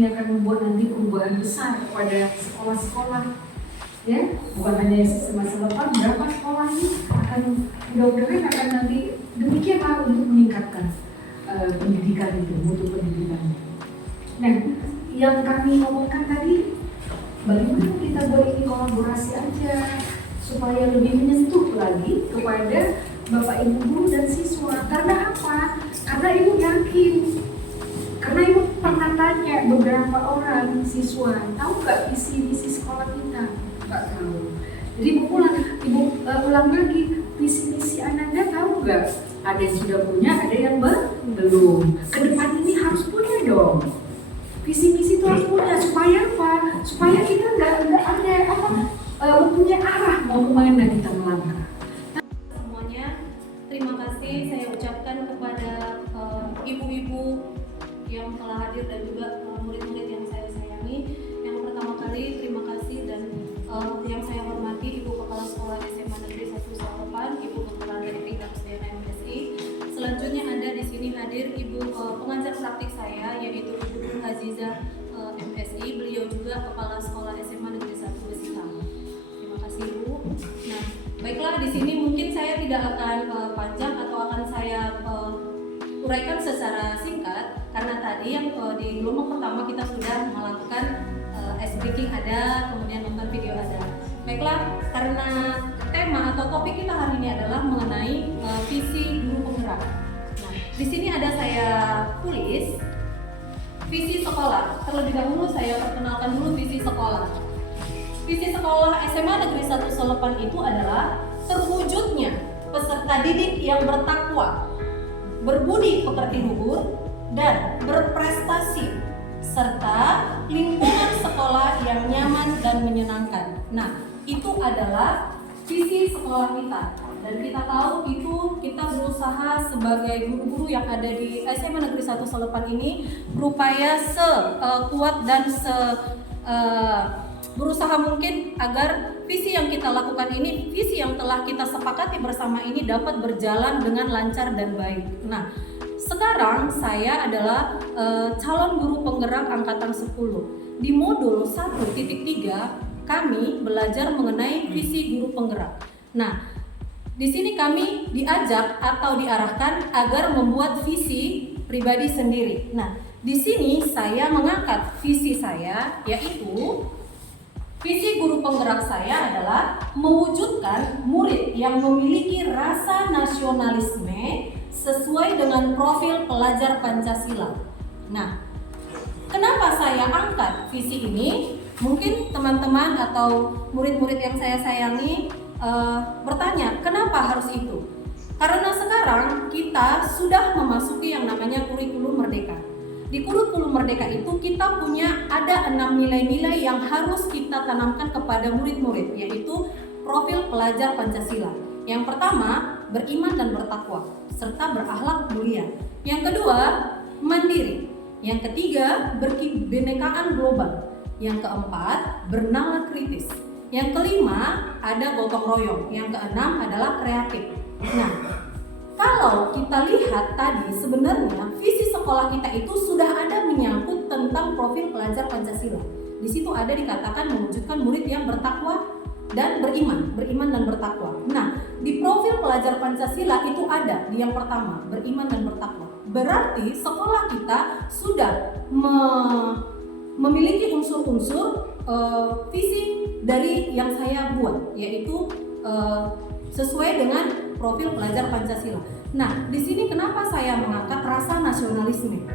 ini akan membuat nanti perubahan besar kepada sekolah-sekolah, ya, bukan hanya masa depan, berapa sekolah ini akan mudah-mudahan akan nanti demikian untuk meningkatkan pendidikan itu, mutu pendidikan. Nah, yang kami ngomongkan tadi, bagaimana kita buat ini kolaborasi aja supaya lebih menyentuh lagi kepada Bapak Ibu guru dan siswa. Karena apa? Karena Ibu yakin, karena Ibu pernah tanya beberapa orang siswa, tahu nggak visi misi sekolah kita? Nggak tahu. Jadi Ibu ulang lagi, visi misi Ananda tahu nggak? Ada yang sudah punya, ada yang belum. Kedepan ini harus punya dong. Visi misi itu harus punya supaya apa? Supaya kita nggak ada punya arah mau kemana kita melangkah. Terima kasih saya ucapkan kepada ibu-ibu yang telah hadir dan juga murid-murid yang saya sayangi. Yang pertama kali terima kasih dan yang saya hormati Ibu Kepala Sekolah SMA Negeri 1 Salopan, Ibu Kepala Teknik dan SDN MSI. Selanjutnya ada di sini hadir Ibu pengajar praktik saya yaitu Ibu Nur Aziza MSI. Beliau juga Kepala Sekolah SMA Negeri 1 Besikang. Terima kasih Ibu. Nah, baiklah, di sini mungkin saya tidak akan panjang atau akan saya uraikan secara singkat karena tadi yang di gelombang pertama kita sudah melakukan ice breaking ada, kemudian nonton video ada. Baiklah, karena tema atau topik kita hari ini adalah mengenai visi guru penggerak. Nah, di sini ada saya tulis visi sekolah. Terlebih dahulu saya perkenalkan dulu visi sekolah. Visi sekolah SMA Negeri 1 Solopan itu adalah terwujudnya peserta didik yang bertakwa, berbudi pekerti luhur, dan berprestasi, serta lingkungan sekolah yang nyaman dan menyenangkan. Nah, itu adalah visi sekolah kita. Dan kita tahu itu kita berusaha sebagai guru-guru yang ada di SMA Negeri 1 Solopan ini berupaya sekuat dan berusaha mungkin agar visi yang kita lakukan ini, visi yang telah kita sepakati bersama ini dapat berjalan dengan lancar dan baik. Nah, sekarang saya adalah calon guru penggerak angkatan 10. Di modul 1.3 kami belajar mengenai visi guru penggerak. Nah, di sini kami diajak atau diarahkan agar membuat visi pribadi sendiri. Nah, di sini saya mengangkat visi saya, yaitu visi guru penggerak saya adalah mewujudkan murid yang memiliki rasa nasionalisme sesuai dengan profil pelajar Pancasila. Nah, kenapa saya angkat visi ini? Mungkin teman-teman atau murid-murid yang saya sayangi bertanya, kenapa harus itu? Karena sekarang kita sudah memasuki yang namanya kurikulum merdeka. Di kurikulum merdeka itu kita punya ada 6 nilai-nilai yang harus kita tanamkan kepada murid-murid, yaitu profil pelajar Pancasila. Yang pertama, beriman dan bertakwa, serta berakhlak mulia. Yang kedua, mandiri. Yang ketiga, berkebinekaan global. Yang keempat, bernalar kritis. Yang kelima, ada gotong royong. Yang keenam adalah kreatif. Nah, kalau kita lihat tadi sebenarnya visi sekolah kita itu sudah ada menyangkut tentang profil pelajar Pancasila. Di situ ada dikatakan mewujudkan murid yang bertakwa dan beriman dan bertakwa. Nah, di profil pelajar Pancasila itu ada di yang pertama, beriman dan bertakwa. Berarti sekolah kita sudah memiliki unsur-unsur visi dari yang saya buat, yaitu sesuai dengan profil pelajar Pancasila. Nah, di sini kenapa saya mengangkat rasa nasionalisme?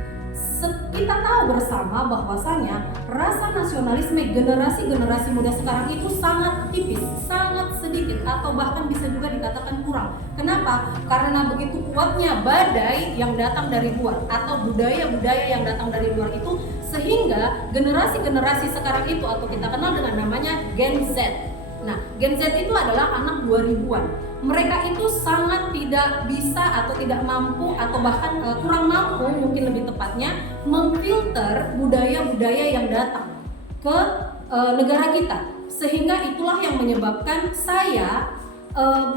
Kita tahu bersama bahwasanya rasa nasionalisme generasi muda sekarang itu sangat tipis, sangat sedikit, atau bahkan bisa juga dikatakan kurang. Kenapa? Karena begitu kuatnya badai yang datang dari luar atau budaya-budaya yang datang dari luar itu, sehingga generasi sekarang itu atau kita kenal dengan namanya Gen Z. Nah, Gen Z itu adalah anak 2000-an. Mereka itu sangat tidak bisa atau tidak mampu atau bahkan kurang mampu, mungkin lebih tepatnya, memfilter budaya-budaya yang datang ke negara kita. Sehingga itulah yang menyebabkan saya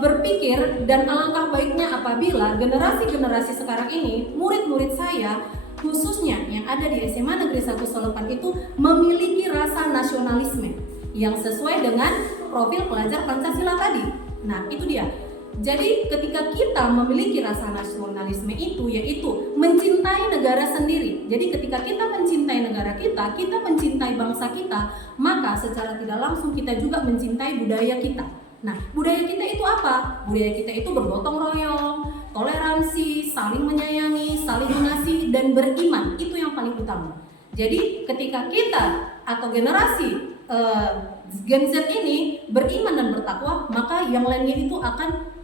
berpikir dan alangkah baiknya apabila generasi sekarang ini, murid-murid saya khususnya yang ada di SMA Negeri 1 Selepan itu memiliki rasa nasionalisme yang sesuai dengan profil pelajar Pancasila tadi. Nah, itu dia. Jadi ketika kita memiliki rasa nasionalisme itu, yaitu mencintai negara sendiri. Jadi ketika kita mencintai negara kita mencintai bangsa kita, maka secara tidak langsung kita juga mencintai budaya kita. Nah, budaya kita itu apa? Budaya kita itu bergotong royong, toleransi, saling menyayangi, saling mengasihi, dan beriman. Itu yang paling utama. Jadi ketika kita atau generasi Gen Z ini beriman dan bertakwa, maka yang lainnya itu akan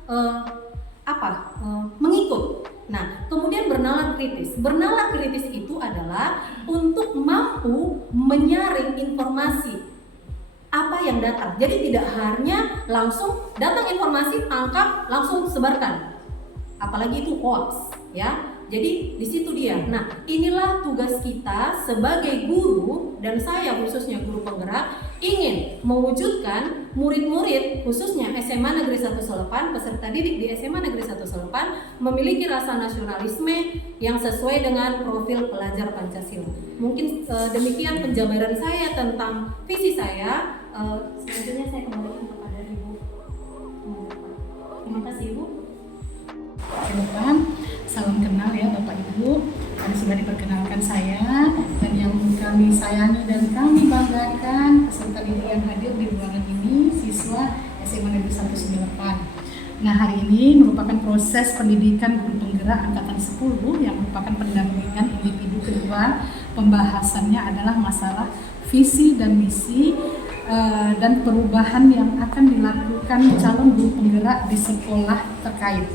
mengikut. Nah, kemudian bernalar kritis. Bernalar kritis itu adalah untuk mampu menyaring informasi apa yang datang. Jadi tidak hanya langsung datang informasi, tangkap, langsung sebarkan. Apalagi itu hoax, ya. Jadi di situ dia. Nah, inilah tugas kita sebagai guru, dan saya khususnya guru penggerak ingin mewujudkan murid-murid khususnya SMA Negeri 1 Selepan, peserta didik di SMA Negeri 1 Selepan memiliki rasa nasionalisme yang sesuai dengan profil pelajar Pancasila. Mungkin demikian penjabaran saya tentang visi saya. Selanjutnya saya kembalikan kepada Ibu. Terima kasih Ibu. Selamat salam kenal ya Bapak Ibu. Tadi sudah diperkenalkan saya, dan yang kami sayangi dan kami banggakan peserta didik yang hadir di ruangan ini siswa SMA Negeri 1 Selepan. Nah, hari ini merupakan proses pendidikan guru penggerak angkatan 10 yang merupakan pendampingan individu kedua. Pembahasannya adalah masalah visi dan misi dan perubahan yang akan dilakukan calon guru penggerak di sekolah terkait.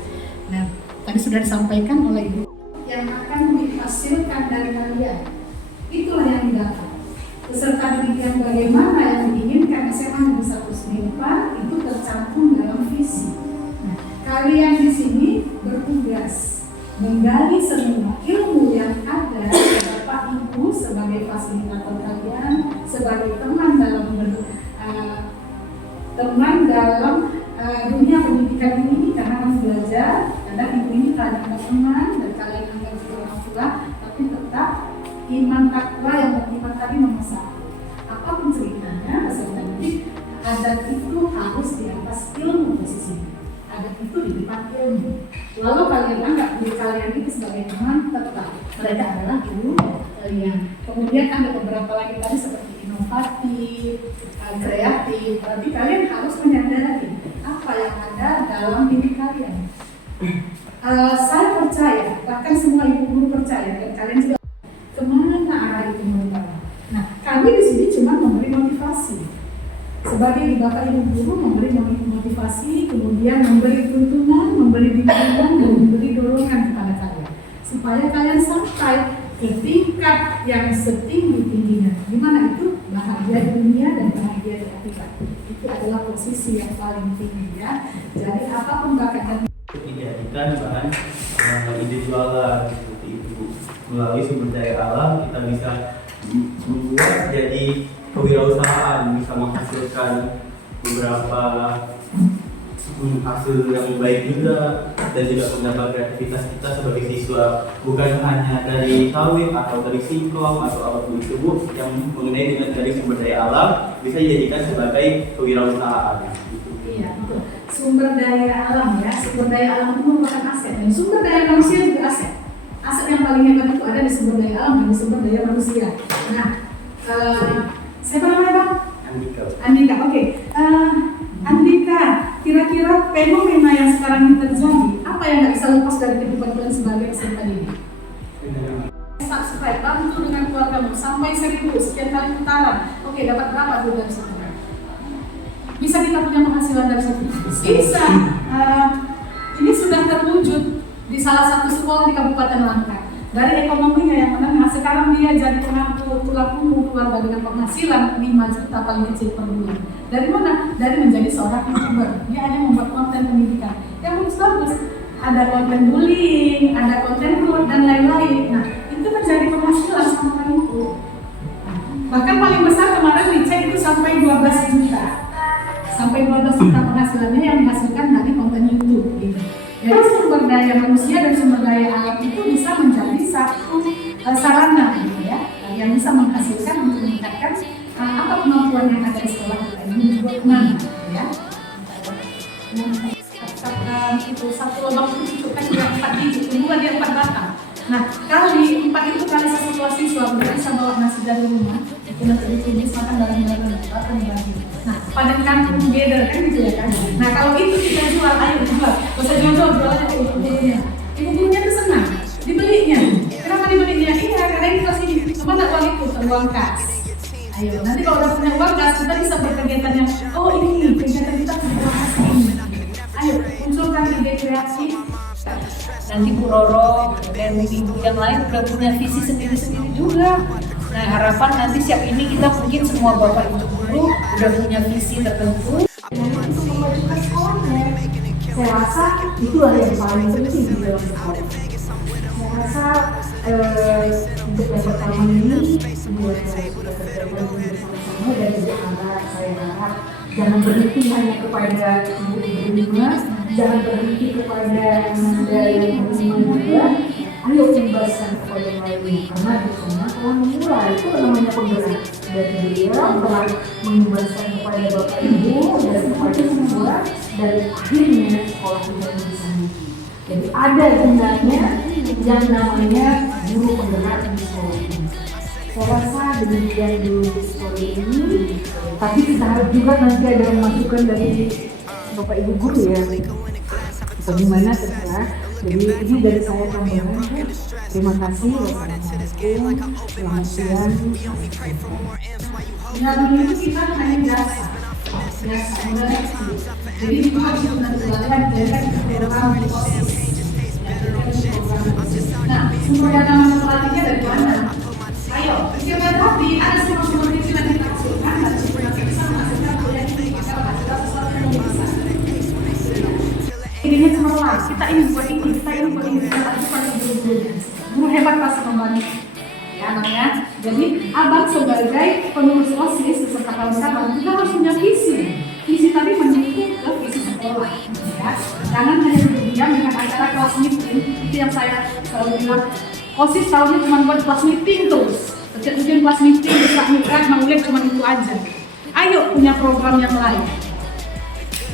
Nah, tadi sudah disampaikan oleh Ibu yang akan dihasilkan dari kalian. Itulah yang didapat. Peserta didik yang bagaimana yang diinginkan SMA Negeri 1 Selepan itu tercantum dalam visi. Nah, kalian di sini bertugas menggali semua ilmu yang ada Bapak Ibu sebagai fasilitator kalian, sebagai teman dalam dunia pendidikan ini, karena kami belajar. Kadang ibu ini kalian teman dan kalian anggap juga orang tua, tapi tetap iman takwa yang beriman tadi nomor satu. Apapun ceritanya, peserta didik adat itu harus di atas ilmu posisinya. Adat itu di depan ilmu. Lalu kalian anggap diri kalian itu sebagai teman, tetap mereka adalah guru kalian. Kemudian ada beberapa lagi tadi seperti inovatif, kreatif. Berarti kalian harus menyadari apa yang ada dalam diri kalian. Saya percaya, bahkan semua ibu guru percaya, dan kalian juga kemana arah itu membawa. Nah, kami di sini cuma memberi motivasi. Sebagai bapak ibu guru memberi motivasi, kemudian memberi tuntunan, memberi bimbingan, dan memberi dorongan kepada kalian, supaya kalian sampai ke tingkat yang setinggi-tingginya. Dimana itu bahagia di dunia dan bahagia di akhirat. Itu adalah posisi yang paling tinggi ya. Jadi apapun bakat dan dijadikan bahan individual seperti itu. Melalui sumber daya alam kita bisa membuat jadi kewirausahaan, bisa menghasilkan beberapa hasil yang baik juga, dan juga menambah kreativitas kita sebagai siswa, bukan hanya dari sawit atau dari singkong atau apapun itu yang mengenai dengan dari sumber daya alam bisa dijadikan sebagai kewirausahaan. Iya, betul. Sumber daya alam ya, sumber daya alam itu merupakan aset, dan sumber daya manusia juga aset. Aset yang paling hebat itu ada di sumber daya alam dan di sumber daya manusia. Nah, siapa namanya Bang? Andika, oke. Andika, kira-kira fenomena yang sekarang ini terjadi, apa yang nggak bisa lepas dari kehidupan kalian sebagai peserta didik? Subscribe, bantu dengan keluargamu sampai 1000 sekian kali putaran. Oke, dapat berapa tuh dari situ? Bisa kita punya penghasilan dari situ? Bisa. Ini sudah terwujud di salah satu sekolah di Kabupaten Langkat. Dari ekonominya yang menengah, sekarang dia jadi pengangkut tulang punggung keluarga dengan penghasilan 5 juta paling kecil per bulan. Dari mana? Dari menjadi seorang YouTuber. Dia hanya membuat konten pendidikan yang bagus-bagus. Ada konten bullying, ada konten rude dan lain-lain. Nah, itu menjadi penghasilan sama orang itu. Bahkan paling besar kemarin dicek itu sampai 12 juta. Sampai 12 juta penghasilannya yang dihasilkan dari konten YouTube gitu. Jadi sumber daya manusia dan sumber daya alam itu bisa menjadi satu sarana gitu ya, yang bisa menghasilkan untuk meningkatkan apa kemampuan yang ada di sekolah kita ini juga kemana ya. Itu satu lubang itu kan juga 4 biji, tumbuhan dia 4 batang. Nah, kali 4 itu kali satu kelas siswa, mereka bisa bawa nasi dari rumah, itu nanti ditumis makan bareng-bareng, akan dibagi. Nah, pada kampung together kan gitu ya kan. Nah, kalau itu kita jual, ayo jual. Bisa jual jualannya ke ibu-ibunya. Ibu-ibunya tuh senang dibelinya. Kenapa dibelinya? Iya, karena ini kelas ini. Kemana uang itu? Uang kas. Ayo, nanti kalau udah punya uang kas, kita bisa berkegiatan yang, oh ini kegiatan kita punya kas ini. Ayo, munculkan ide kreatif. Nanti Bu Roro dan ibu yang lain udah punya visi sendiri-sendiri juga. Nah, harapan nanti siap ini kita mungkin semua bapak ibu guru udah punya visi tertentu. Untuk memajukan sekolahnya, saya rasa itulah yang paling penting di dalam sekolah. Saya rasa untuk yang pertama ini buat saya sudah kerjakan bersama-sama dan juga saya harap jangan berhenti hanya kepada ibu-ibu, jangan berhenti kepada dari teman-teman juga. Ayo kembalikan kepada yang lainnya, karena di sana telah memulai itu namanya penggerak dari beliau telah mengembalikan kepada bapak ibu dan kepada semua dan akhirnya sekolah kita bisa maju. Jadi ada gunanya yang namanya guru penggerak di sekolah ini. Saya rasa demikian di sekolah ini, tapi kita harap juga nanti ada masukan dari bapak ibu guru ya. Bagaimana terserah. Jadi ini dari saya tambahan. Terima kasih. Wassalamualaikum. Selamat siang. Nah, begitu kita hanya jasa. Jadi kita harus melakukan dari program OSIS. Nah, sumber dana pelatihnya dari mana? Ayo, kita tadi ada sumber-sumber yang sudah dihasilkan dan sumber yang bisa menghasilkan kuliah ini kita menghasilkan sesuatu yang bisa. Ini cemerlang, kita ini buat ini, kita harus pada guru hebat pasti membantu ya anaknya. Jadi abang sebagai pengurus OSIS beserta kawan-kawan kita harus punya visi tadi menuju ke visi sekolah ya. Jangan hanya berdiam dengan acara kelas meeting, itu yang saya selalu bilang OSIS tahunnya cuma buat kelas meeting terus, setiap ujian kelas meeting bisa mikir mengulik cuma itu aja. Ayo punya program yang lain.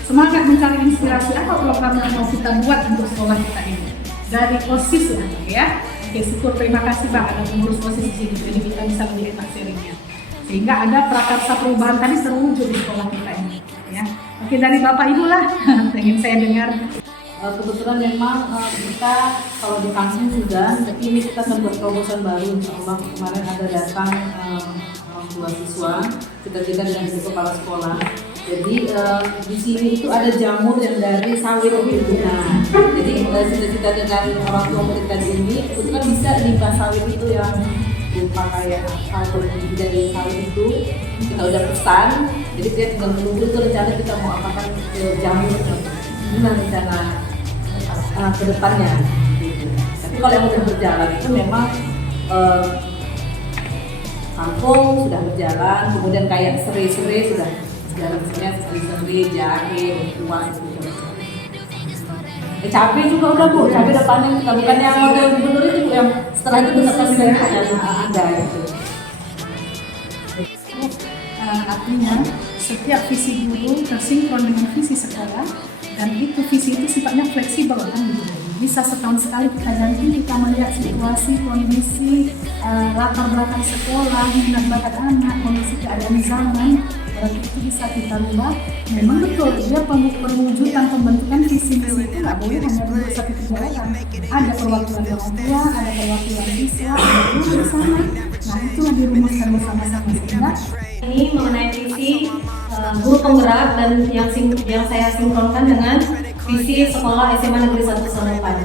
Semangat mencari inspirasi apa program yang mau kita buat untuk sekolah kita ini dari OSIS ya. Oke, syukur, terima kasih Bang ada pengurus OSIS di sini, jadi kita bisa lebih enak sharingnya sehingga ada prakarsa perubahan tadi terwujud di sekolah kita ini ya. Oke, dari Bapak Ibu lah ingin saya dengar. Kebetulan memang kita kalau di kampung sudah, tapi ini kita membuat terobosan baru. Insyaallah kemarin ada datang orang tua siswa, kita dengan ibu kepala sekolah. Jadi di sini itu ada jamur yang dari sawit gitu. Nah, jadi cita-cita dengan orang tua murid tadi ini kebetulan bisa limbah sawit itu yang berupa kayak atau dari sawit itu kita udah pesan. Jadi kita tinggal menunggu itu rencana kita mau apakan ke jamur gimana rencana ke depannya. Gitu. Tapi kalau yang udah berjalan itu memang kampung sudah berjalan, kemudian kayak serai-serai sudah jalan-jalan serai-serai, jahe, kuah gitu. Cabai juga udah Bu, cabai udah panen kita, bukan yang model gubernur itu yang setelah itu beserta ada gitu. Artinya setiap visi guru tersinkron dengan visi sekolah dan itu visi itu sifatnya fleksibel kan gitu. Bisa setahun sekali kita ganti, kita melihat situasi, kondisi, latar belakang sekolah, minat bakat anak, kondisi keadaan zaman, berarti itu bisa kita rubah. Memang betul, dia perwujudan pembentukan visi misi itu nggak boleh hanya duduk satu tiga orang. Ada perwakilan orang tua, ada perwakilan siswa, ada guru di sana. Nah itulah dirumuskan bersama-sama sehingga ini mengenai visi guru penggerak dan yang saya sinkronkan dengan visi sekolah SMA Negeri 1 Selapan.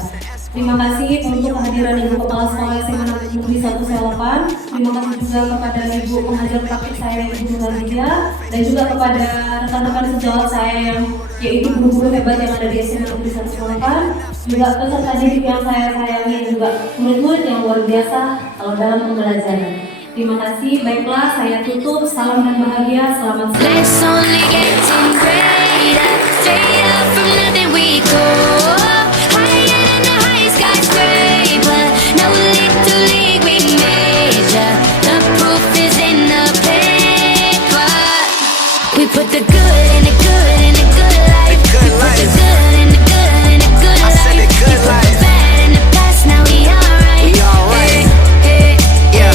Terima kasih untuk kehadiran Ibu Kepala Sekolah SMA Negeri 1 Selapan. Terima kasih juga kepada Ibu pengajar praktik saya Ibu Nadia dan juga kepada rekan-rekan sejawat saya yang yaitu guru-guru hebat yang ada di SMA Negeri 1 Selapan. Juga peserta didik yang saya sayangi dan juga murid-murid yang luar biasa kalau dalam pembelajaran. Terima kasih. Baiklah, saya tutup. Salam dan bahagia. Selamat siang. We put the good in the good in the good life. The good We put the life. good in the good in the good I said the life. good We put life. the bad in the past, now we alright. We alright. Yeah.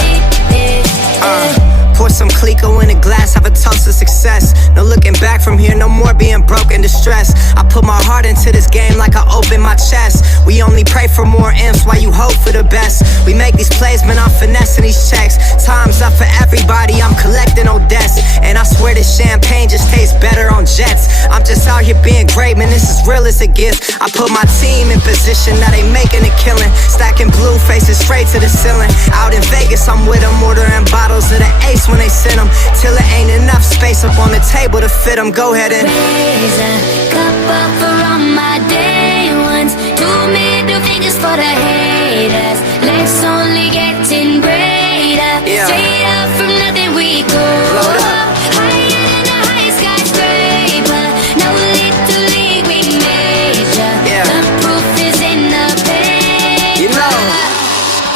Yeah. Pour some Clico in a glass, have a toast to success. No looking back from here, no more being broke and distressed. I put my heart into this game like I open my chest. We only pray for more imps while you hope for the best. We make these plays, man, I'm finessing these checks. Time's up for everybody, I'm collecting old debts. And I swear this champagne just tastes better on jets. I'm just out here being great, man, this is real as it gets. I put my team in position, now they making a killing. Stacking blue faces straight to the ceiling. Out in Vegas, I'm with them, ordering bottles of the Ace when they send them. Till it ain't enough space up on the table to fit them. Go ahead and Raise a cup up for all my day ones. 2 middle fingers for the haters. Life's only getting greater. Yeah. Straight up from nothing we go Load up. higher than the high skyscraper. No little league we major. Yeah. The proof is in the paper. You know.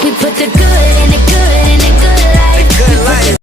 We put the good in the good